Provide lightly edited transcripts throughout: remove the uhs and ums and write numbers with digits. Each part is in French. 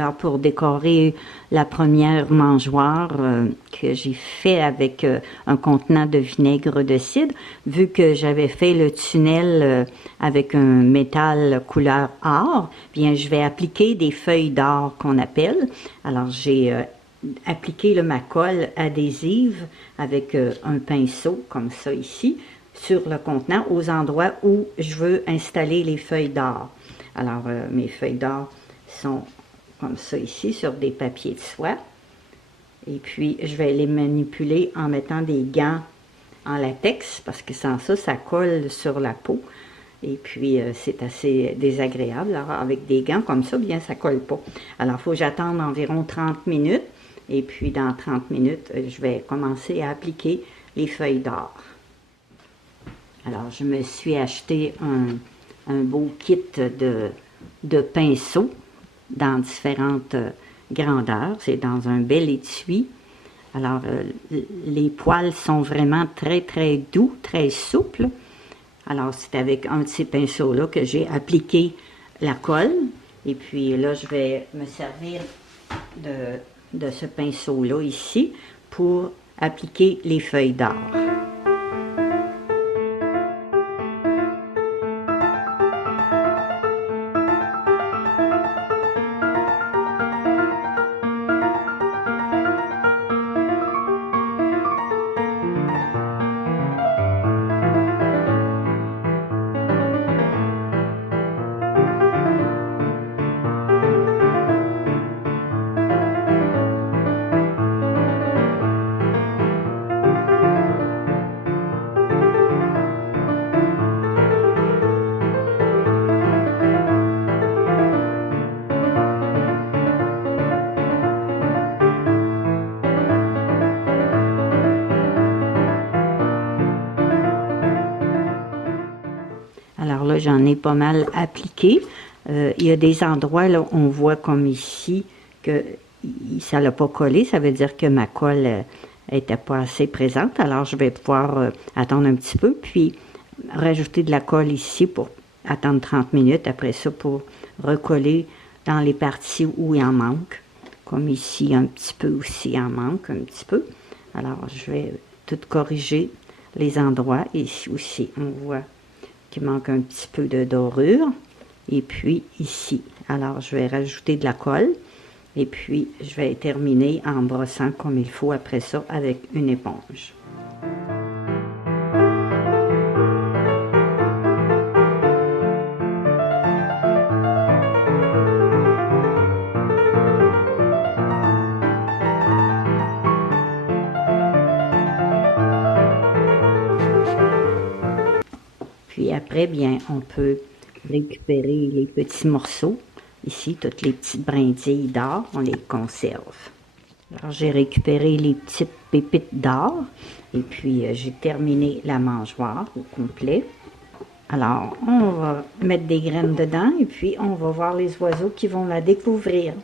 Alors, pour décorer la première mangeoire que j'ai fait avec un contenant de vinaigre de cidre, vu que j'avais fait le tunnel avec un métal couleur or, bien, je vais appliquer des feuilles d'or qu'on appelle. Alors, j'ai appliqué ma colle adhésive avec un pinceau, comme ça ici, sur le contenant, aux endroits où je veux installer les feuilles d'or. Alors, mes feuilles d'or sont comme ça ici, sur des papiers de soie. Et puis, je vais les manipuler en mettant des gants en latex, parce que sans ça, ça colle sur la peau. Et puis, c'est assez désagréable. Alors, avec des gants comme ça, bien, ça colle pas. Alors, il faut que j'attende environ 30 minutes. Et puis, dans 30 minutes, je vais commencer à appliquer les feuilles d'or. Alors, je me suis acheté un beau kit de pinceaux dans différentes grandeurs. C'est dans un bel étui. Alors, les poils sont vraiment très, très doux, très souples. Alors, c'est avec un de ces pinceaux-là que j'ai appliqué la colle. Et puis là, je vais me servir de ce pinceau-là ici pour appliquer les feuilles d'or. Alors là, j'en ai pas mal appliqué. Il y a des endroits, là, on voit comme ici, que ça l'a pas collé. Ça veut dire que ma colle était pas assez présente. Alors, je vais pouvoir attendre un petit peu, puis rajouter de la colle ici pour attendre 30 minutes. Après ça, pour recoller dans les parties où il en manque. Comme ici, un petit peu aussi, il en manque un petit peu. Alors, je vais tout corriger les endroits. Ici aussi, on voit qu'il manque un petit peu de dorure. Et puis ici, alors je vais rajouter de la colle. Et puis, je vais terminer en brossant comme il faut après ça avec une éponge. Puis après, bien, on peut récupérer les petits morceaux. Ici, toutes les petites brindilles d'or, on les conserve. Alors, j'ai récupéré les petites pépites d'or. Et puis, j'ai terminé la mangeoire au complet. Alors, on va mettre des graines dedans et puis on va voir les oiseaux qui vont la découvrir.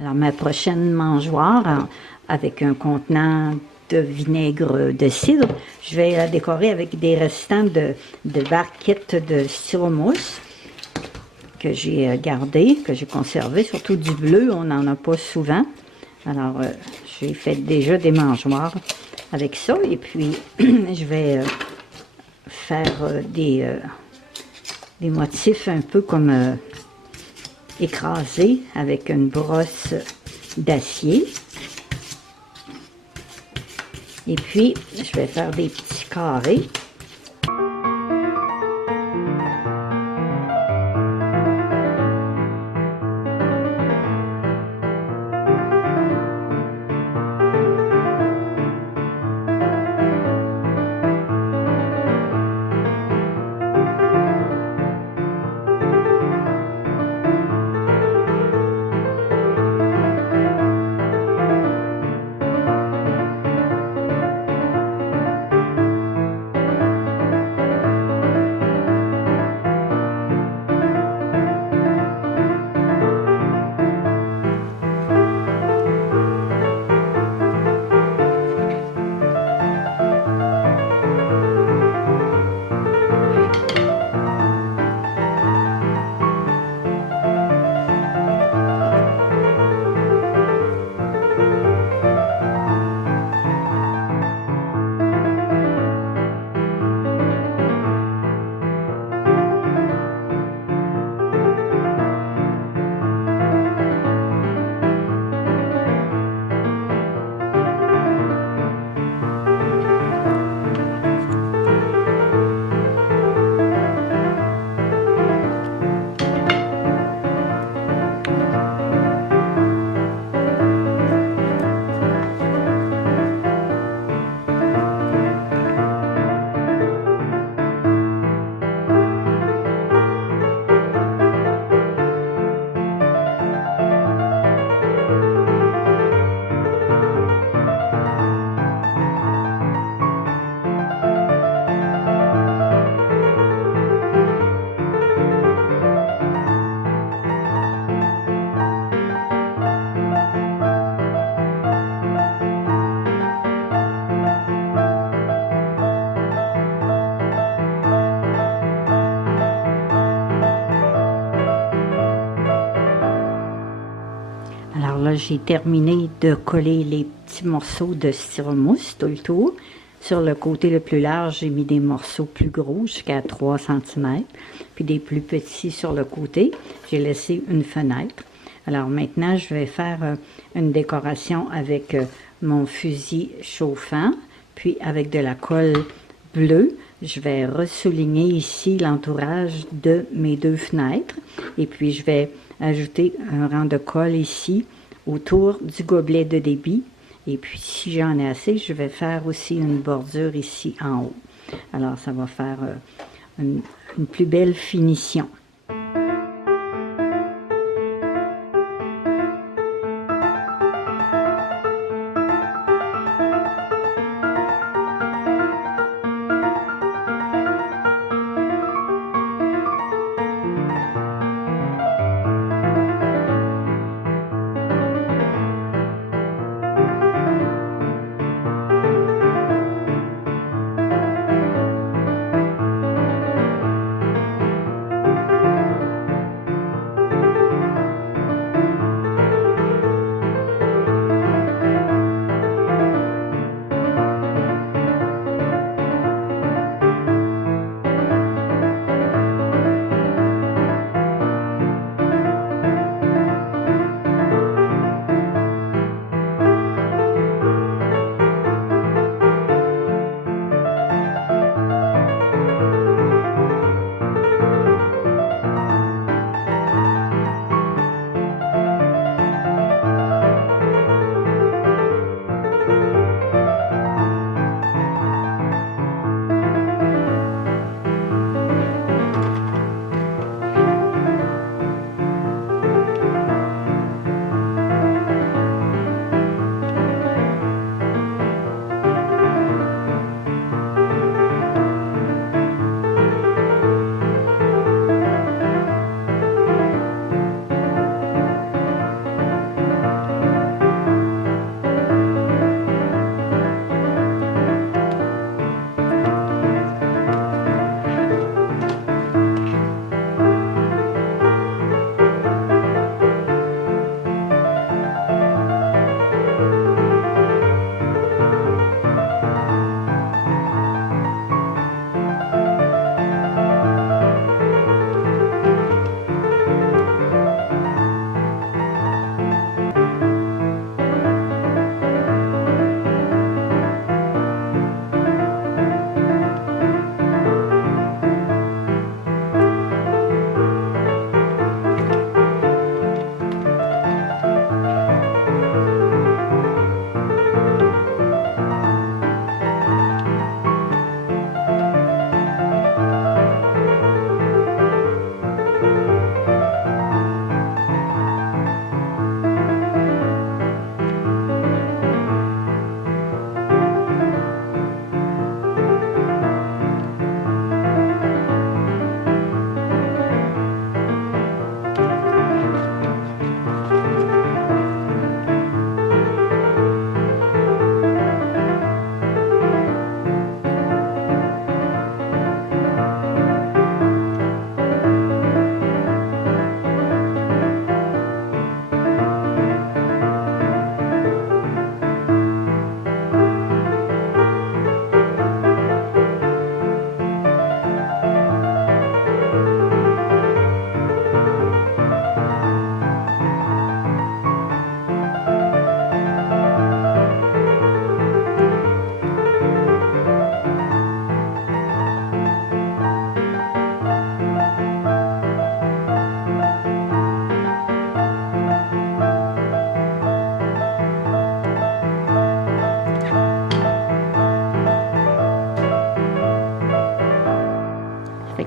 Alors, ma prochaine mangeoire, avec un contenant de vinaigre de cidre, je vais la décorer avec des restants de barquettes de styromousse que j'ai gardé, que j'ai conservé, surtout du bleu, on n'en a pas souvent. Alors, j'ai fait déjà des mangeoires avec ça, et puis je vais faire des motifs un peu comme écrasés avec une brosse d'acier. Et puis, je vais faire des petits carrés. j'ai terminé de coller les petits morceaux de styromousse tout le tour. Sur le côté le plus large, j'ai mis des morceaux plus gros, jusqu'à 3 cm, puis des plus petits sur le côté. J'ai laissé une fenêtre. Alors maintenant, je vais faire une décoration avec mon fusil chauffant, puis avec de la colle bleue. Je vais ressouligner ici l'entourage de mes 2 fenêtres, et puis je vais ajouter un rang de colle ici autour du gobelet de débit. Et puis, si j'en ai assez, je vais faire aussi une bordure ici en haut. Alors, ça va faire une plus belle finition.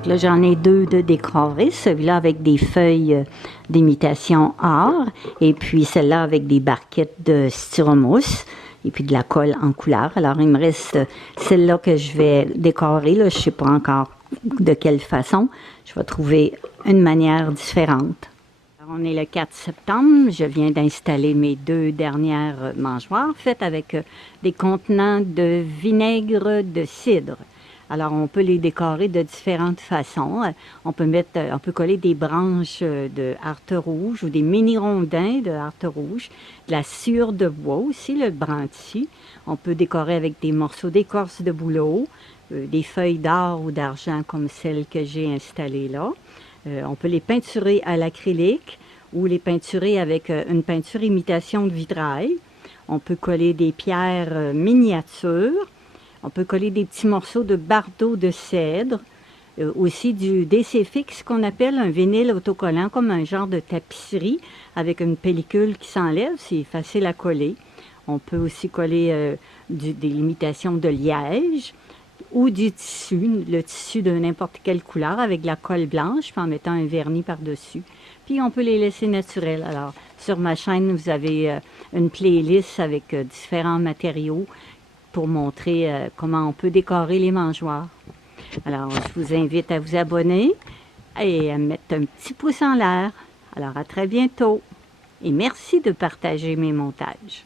Donc là, j'en ai deux de décorés. Celui-là avec des feuilles d'imitation or et puis celle-là avec des barquettes de styromousse et puis de la colle en couleur. Alors, il me reste celle-là que je vais décorer. Là, je ne sais pas encore de quelle façon. Je vais trouver une manière différente. Alors, on est le 4 septembre. Je viens d'installer mes deux dernières mangeoires faites avec des contenants de vinaigre de cidre. Alors, on peut les décorer de différentes façons. On peut coller des branches de harpe rouge ou des mini-rondins de harpe rouge, de la sciure de bois aussi, le branti. On peut décorer avec des morceaux d'écorce de bouleau, des feuilles d'or ou d'argent comme celles que j'ai installées là. On peut les peinturer à l'acrylique ou les peinturer avec une peinture imitation de vitrail. On peut coller des pierres miniatures. On peut coller des petits morceaux de bardeaux de cèdre. Aussi du DC-Fix qu'on appelle un vinyle autocollant, comme un genre de tapisserie avec une pellicule qui s'enlève. C'est facile à coller. On peut aussi coller des imitations de liège ou du tissu, le tissu de n'importe quelle couleur avec de la colle blanche, puis en mettant un vernis par-dessus. Puis on peut les laisser naturels. Alors, sur ma chaîne, vous avez une playlist avec différents matériaux pour montrer comment on peut décorer les mangeoires. Alors, je vous invite à vous abonner et à mettre un petit pouce en l'air. Alors, à très bientôt. Et merci de partager mes montages.